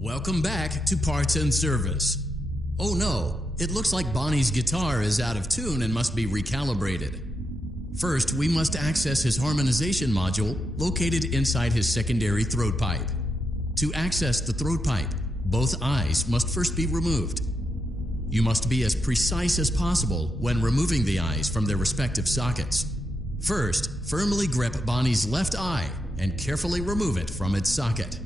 Welcome back to Parts and Service. Oh no, it looks like Bonnie's guitar is out of tune and must be recalibrated. First, we must access his harmonization module located inside his secondary throat pipe. To access the throat pipe, both eyes must first be removed. You must be as precise as possible when removing the eyes from their respective sockets. First, firmly grip Bonnie's left eye and carefully remove it from its socket.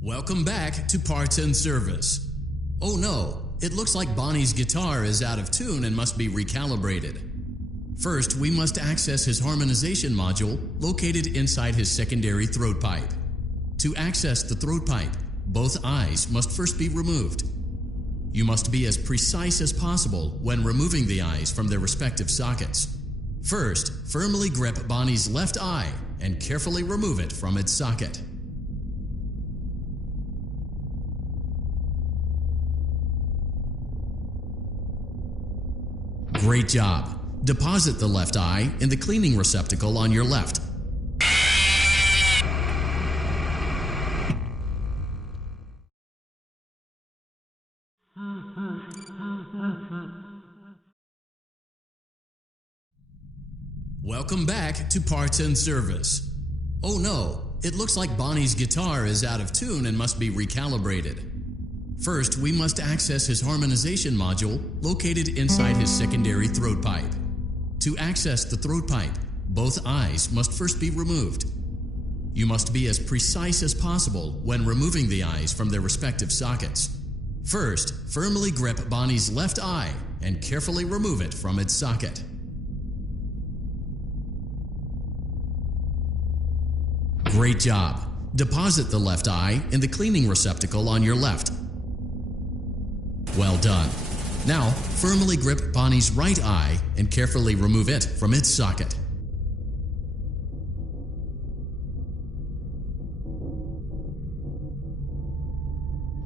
Welcome back to Parts and Service. Oh no, it looks like Bonnie's guitar is out of tune and must be recalibrated. First, we must access his harmonization module located inside his secondary throat pipe. To access the throat pipe, both eyes must first be removed. You must be as precise as possible when removing the eyes from their respective sockets. First, firmly grip Bonnie's left eye and carefully remove it from its socket. Great job. Deposit the left eye in the cleaning receptacle on your left. Welcome back to Parts and Service. Oh no, it looks like Bonnie's guitar is out of tune and must be recalibrated. First, we must access his harmonization module located inside his secondary throat pipe. To access the throat pipe, both eyes must first be removed. You must be as precise as possible when removing the eyes from their respective sockets. First, firmly grip Bonnie's left eye and carefully remove it from its socket. Great job. Deposit the left eye in the cleaning receptacle on your left. Well done. Now, firmly grip Bonnie's right eye and carefully remove it from its socket.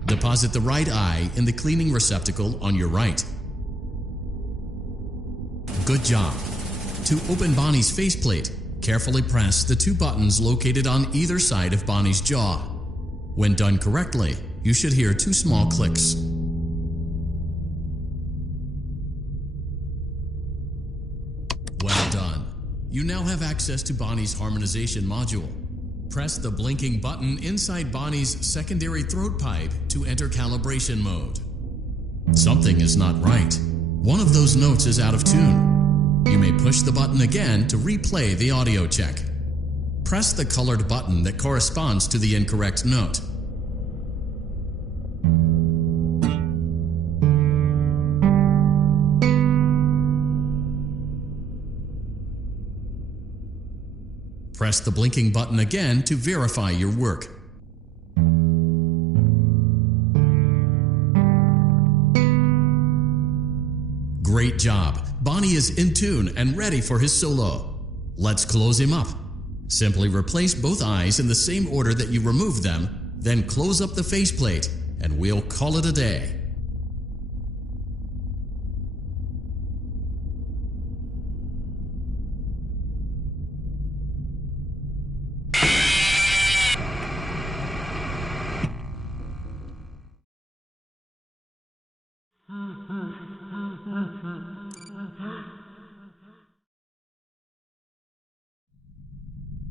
Deposit the right eye in the cleaning receptacle on your right. Good job. To open Bonnie's faceplate, carefully press the two buttons located on either side of Bonnie's jaw. When done correctly, you should hear two small clicks. Well done. You now have access to Bonnie's harmonization module. Press the blinking button inside Bonnie's secondary throat pipe to enter calibration mode. Something is not right. One of those notes is out of tune. You may push the button again to replay the audio check. Press the colored button that corresponds to the incorrect note. Press the blinking button again to verify your work. Great job! Bonnie is in tune and ready for his solo. Let's close him up. Simply replace both eyes in the same order that you removed them, then close up the faceplate, and we'll call it a day.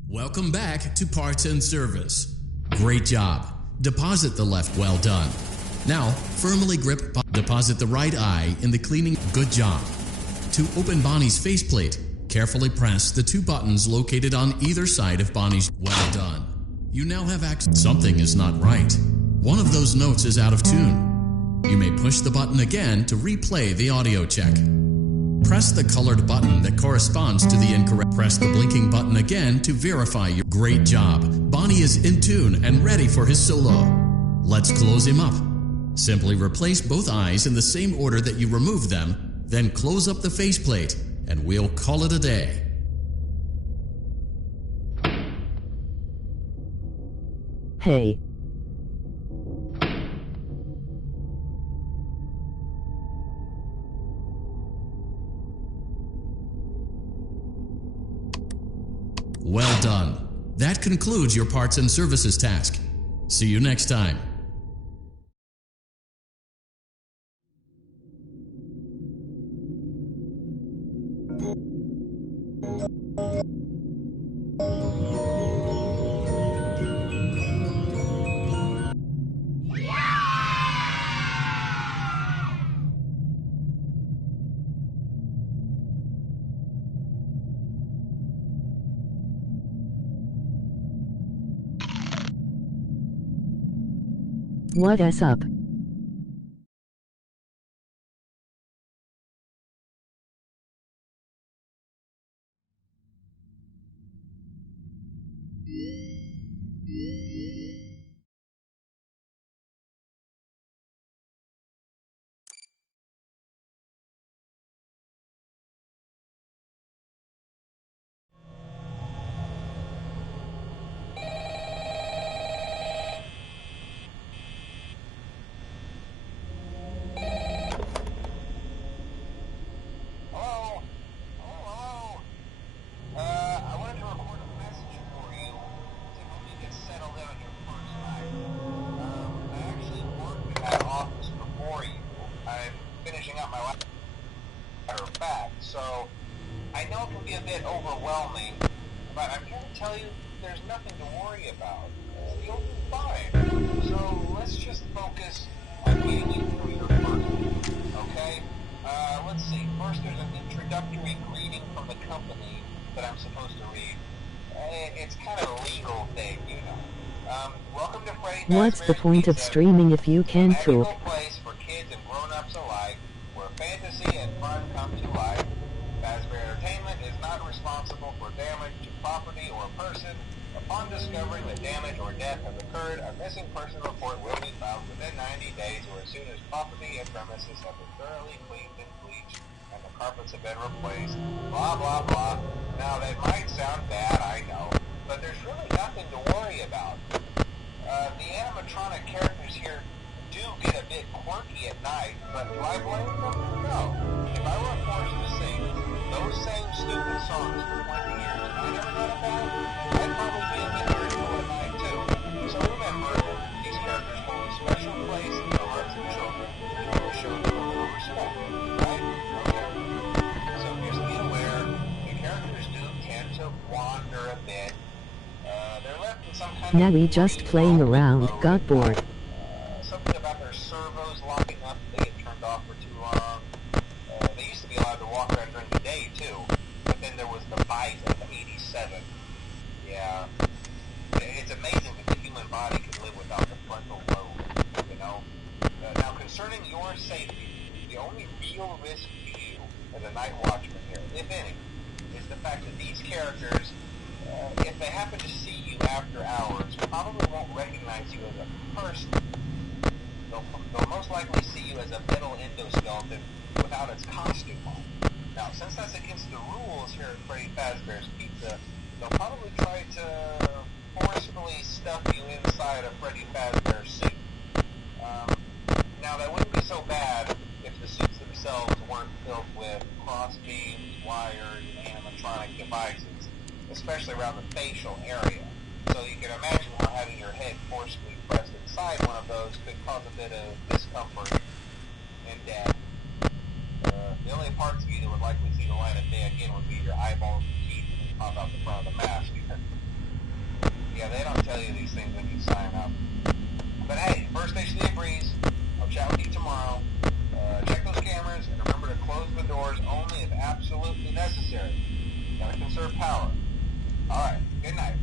Welcome back to Parts and Service. Great job. Deposit the left. Well done. Now, firmly grip. Deposit the right eye in the cleaning. Good job. To open Bonnie's faceplate, carefully press the two buttons located on either side of Bonnie's. Well done. You now have access. Something is not right. One of those notes is out of tune. You may push the button again to replay the audio check. Press the colored button that corresponds to the incorrect. Press the blinking button again to verify your. Great job. Bonnie is in tune and ready for his solo. Let's close him up. Simply replace both eyes in the same order that you removed them, then close up the faceplate, and we'll call it a day. Hey. Well done. That concludes your parts and services task. See you next time. What's up? So I know it can be a bit overwhelming, but I'm here to tell you there's nothing to worry about. You'll be fine. So let's just focus on getting you through your first, okay? Let's see. First, there's an introductory greeting from the company that I'm supposed to read. It's kind of a legal thing, you know. Welcome to Freddy What's the point of streaming if you can't talk? A place for kids and grown-ups alike, where fantasy and fun come to life. Fazbear Entertainment is not responsible for damage to property or person. A Upon discovering that damage or death has occurred, a missing person report will be filed within 90 days or as soon as property and premises have been thoroughly cleaned and bleached and the carpets have been replaced, blah, blah, blah. Now, that might sound bad, I know, but there's really nothing to worry about. The animatronic characters here do get a bit quirky at night, but do I blame them? No. If I were forced to sing those same stupid songs for 20 years and I never got a bath, I'd probably be a bit irritable at night too. So remember, these characters hold a special place in the hearts of children and you want to show them a little respect, right? Okay. So just be aware, the characters do tend to wander a bit. They're left in some kind Now of we just playing around, got bored. Something about their servos locking up, they get turned off for too long. They used to be allowed to walk around during the day too, but then there was the bite of 87. Yeah, it's amazing that the human body can live without the frontal lobe, you know. Now concerning your safety, the only real risk to you as a night watchman here, if any, is the fact that these characters, if they happen to see you after hours, probably won't recognize you as a person. They'll most likely see you as a metal endoskeleton without its costume on. Now, since that's against the rules here at Freddy Fazbear's Pizza, they'll probably try to forcefully stuff you inside a Freddy Fazbear suit. Now, that wouldn't be so bad if the suits themselves weren't filled with cross beams, wires, and animatronic devices, especially around the facial area. So you can imagine how having your head forcefully pressed inside one of those could cause a bit of discomfort and death. The only parts of you that would likely see the light of day again would be your eyeballs and teeth that pop out the front of the mask. Yeah, they don't tell you these things when you sign up. But hey, first station of the breeze. I'll chat with you tomorrow. Check those cameras and remember to close the doors only if absolutely necessary. Gotta conserve power. Alright, good night.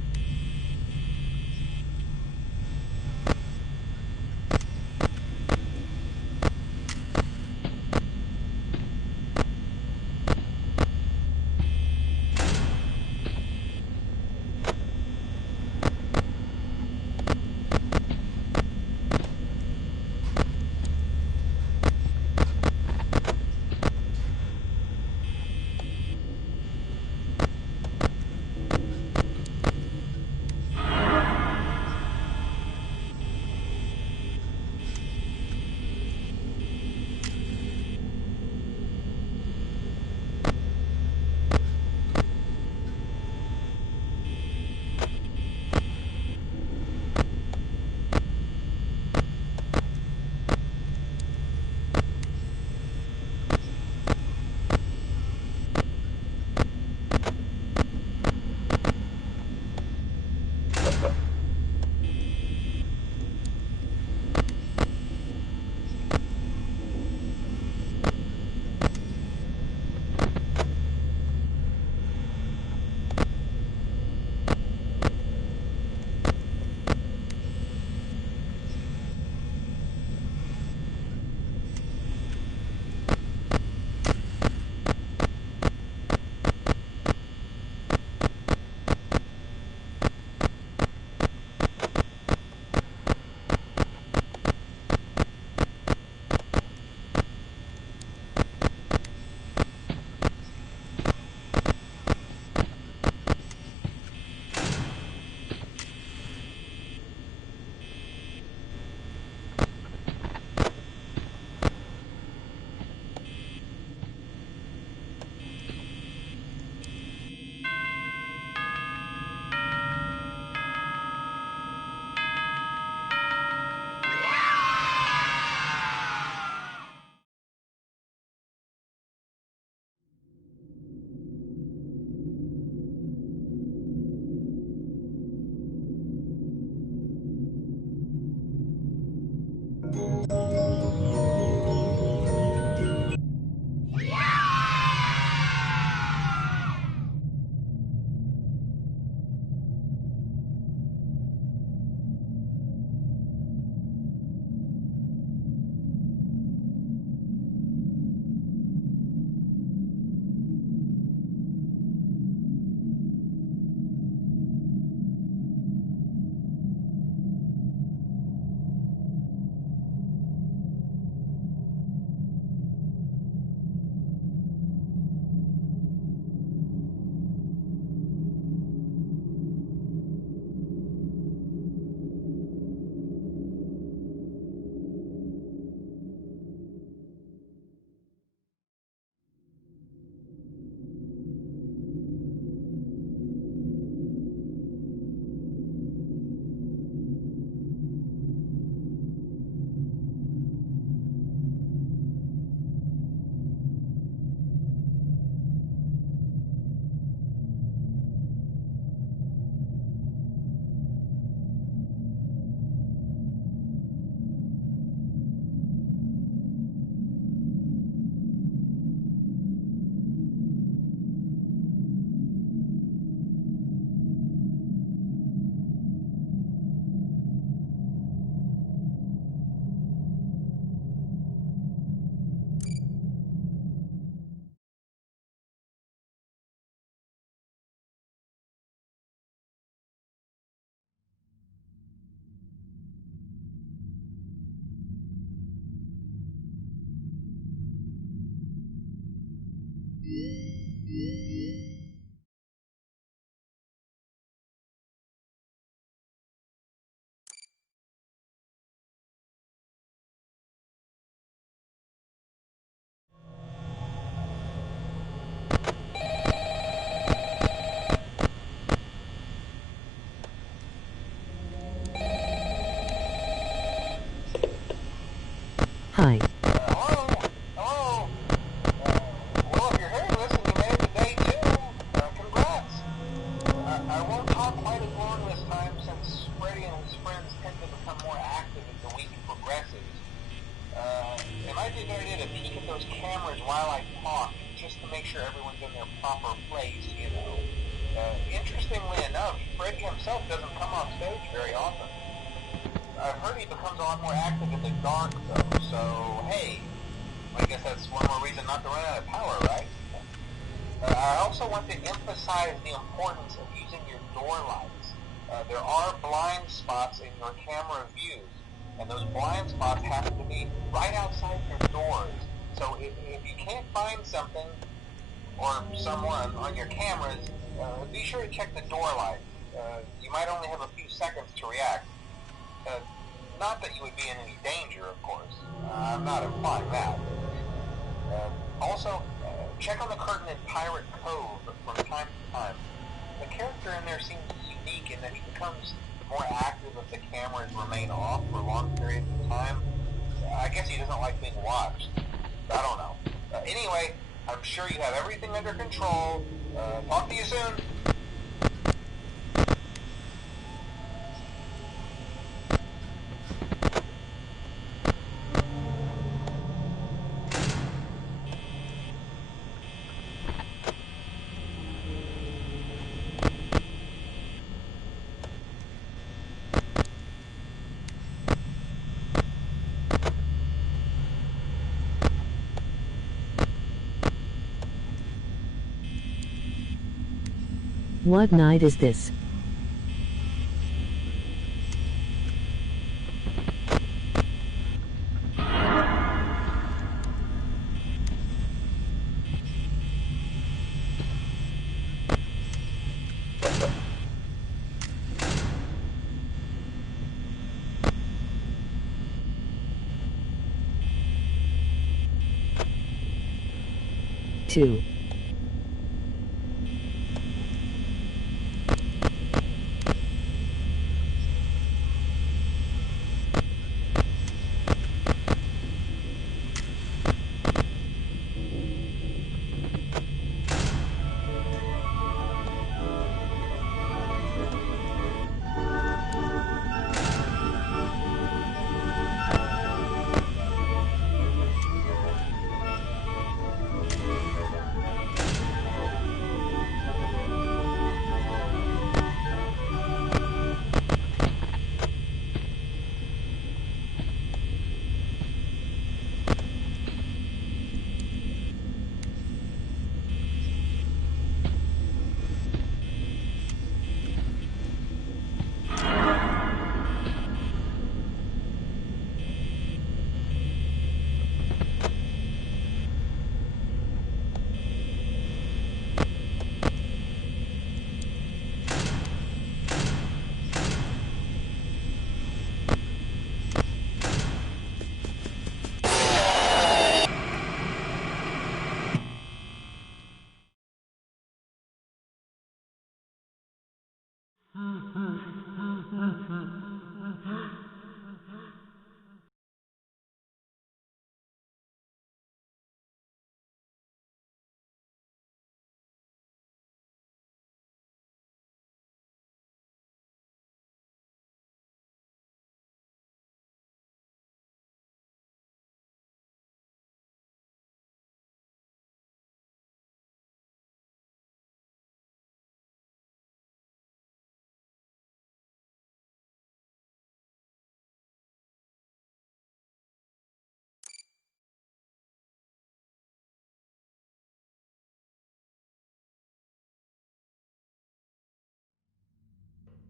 Hi. Hello? Hello? Well, if you're hearing this and you made it to day 2, congrats. I won't talk quite as long this time since Freddy and his friends tend to become more active as the week progresses. It might be a good idea to peek at those cameras while I talk, just to make sure everyone's in their proper place, you know. Interestingly enough, Freddy himself doesn't come off stage very often. I've heard he becomes a lot more active in the dark, though, so hey, I guess that's one more reason not to run out of power, right? I also want to emphasize the importance of using your door lights. There are blind spots in your camera views, and those blind spots happen to be right outside your doors. So if you can't find something or someone on your cameras, be sure to check the door light. You might only have a few seconds to react. Not that you would be in any danger, of course. I'm not implying that. Also, check on the curtain in Pirate Cove from time to time. The character in there seems unique in that he becomes more active if the cameras remain off for long periods of time. I guess he doesn't like being watched. I don't know. Anyway, I'm sure you have everything under control. Talk to you soon. What night is this? Two.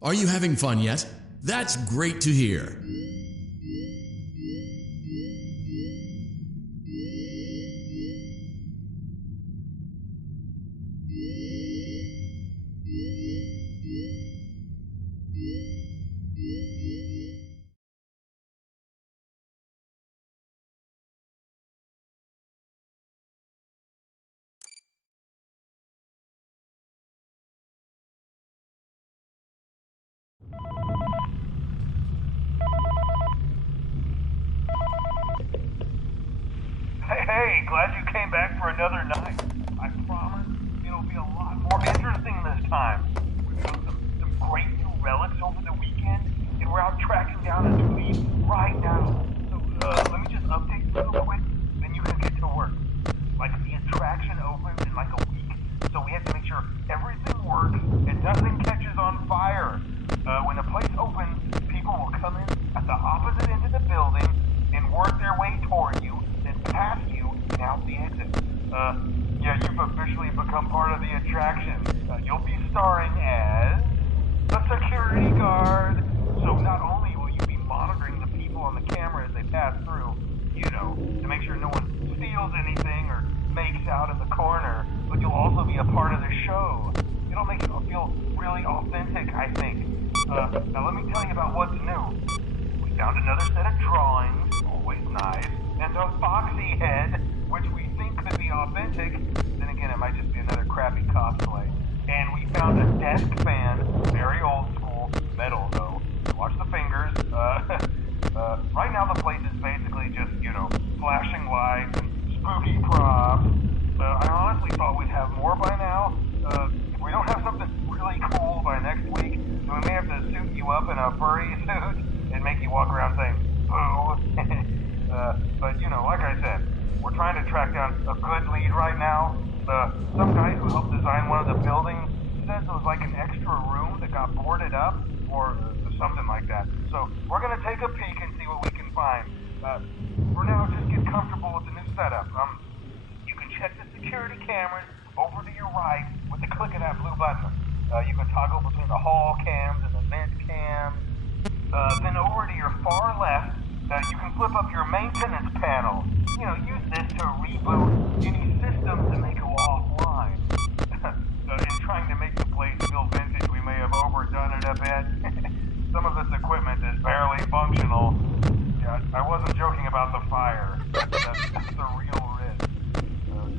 Are you having fun yet? That's great to hear. Hey, glad you came back for another night. I promise it'll be a lot more interesting this time. We found some great new relics over the weekend, and we're out tracking down a new lead right now. So, let me just update you real quick, then you can get to work. Like, the attraction opens in like a week, so we have to make sure everything works and nothing catches on fire. When the place opens, people will come in at the opposite end of the building and work their way toward you, then past you and out the exit. Yeah, you've officially become part of the attraction. You'll be starring as a security guard. So not only will you be monitoring the people on the camera as they pass through, you know, to make sure no one steals anything or makes out in the corner, but you'll also be a part of the show. It'll make it feel really authentic, I think. Now let me tell you about what's new. We found another set of drawings, always nice, and a foxy head, which we think could be authentic. Then again, it might just be another crappy cosplay. And we found a desk fan, very old school, metal though. Watch the fingers. Right now the place is basically just, you know, flashing lights and spooky props. I honestly thought we'd have more by now. If we don't have something really cool by next week, then we may have to suit you up in a furry suit and make you walk around saying, boo. But, you know, like I said, we're trying to track down a good lead right now. Some guy who helped design one of the buildings says it was like an extra room that got boarded up, or something like that. So we're going to take a peek and see what we can find. For now, just get comfortable with the new setup. You can check the security cameras over to your right with the click of that blue button. You can toggle between the hall cams and the vent cams. Then over to your far left, you can flip up your maintenance panel. You know, use this to reboot any systems that may go offline. In trying to make the place feel vintage, we may have overdone it a bit. Some of this equipment is barely functional. Yeah, I wasn't joking about the fire. That's a real risk.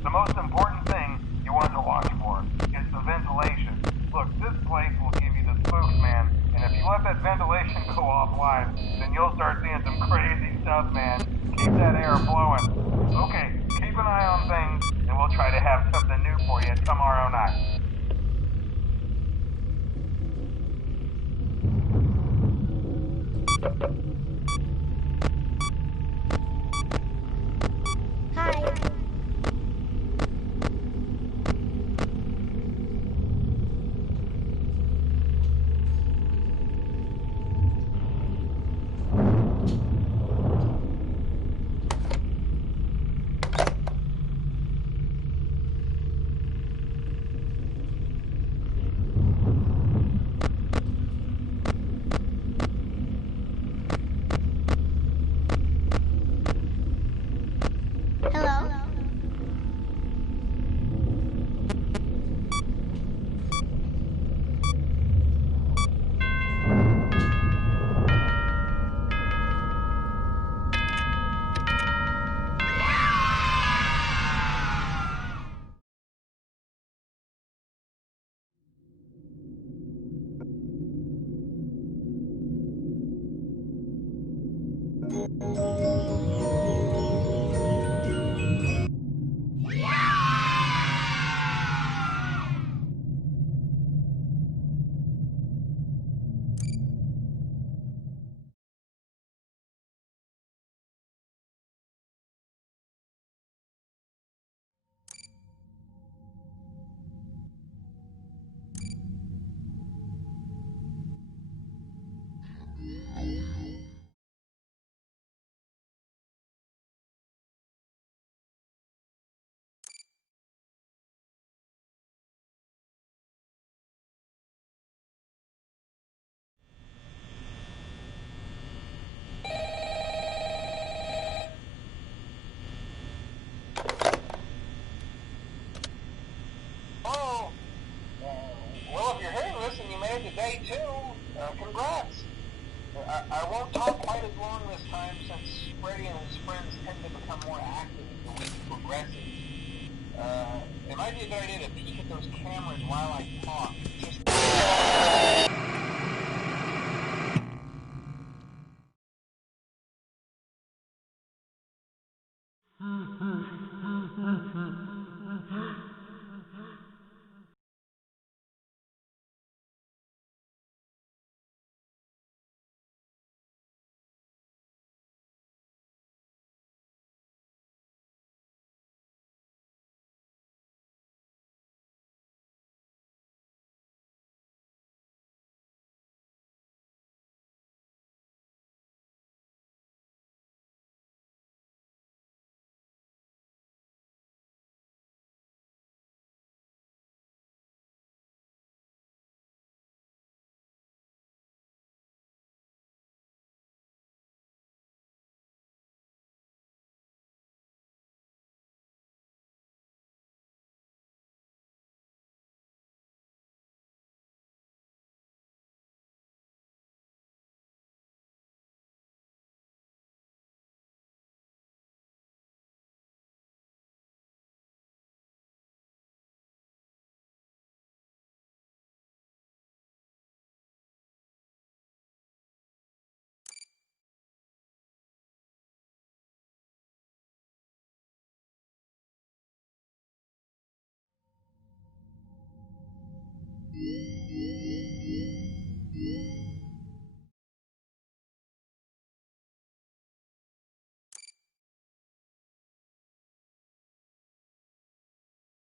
The most important thing you want to watch for is the ventilation. Look, this place will give you the spooks, man. And if you let that ventilation go offline, then you'll start seeing some crazy stuff, man. Keep that air blowing. Okay, keep an eye on things, and we'll try to have something new for you tomorrow night. Hi. Hello. Well, if you're hearing this and you made it to day 2, congrats. I won't talk quite as long this time since Freddy and his friends tend to become more active as the week progresses. It might be a good idea to peek at those cameras while I talk. Just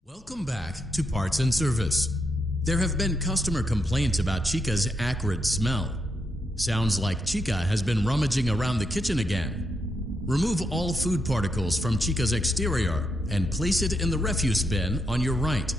Welcome back to Parts and Service. There have been customer complaints about Chica's acrid smell. Sounds like Chica has been rummaging around the kitchen again. Remove all food particles from Chica's exterior and place it in the refuse bin on your right.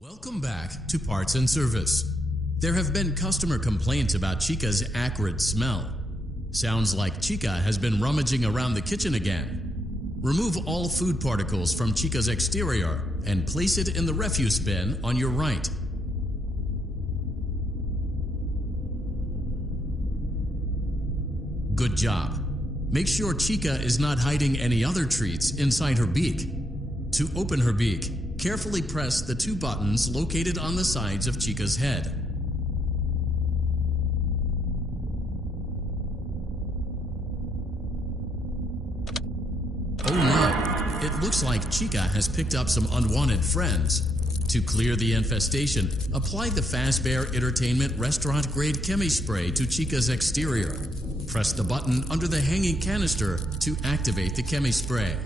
Welcome back to Parts and Service. There have been customer complaints about Chica's acrid smell. Sounds like Chica has been rummaging around the kitchen again. Remove all food particles from Chica's exterior and place it in the refuse bin on your right. Good job. Make sure Chica is not hiding any other treats inside her beak. To open her beak, carefully press the two buttons located on the sides of Chica's head. Oh no, it looks like Chica has picked up some unwanted friends. To clear the infestation, apply the Fazbear Entertainment Restaurant Grade Chemi Spray to Chica's exterior. Press the button under the hanging canister to activate the Chemi Spray.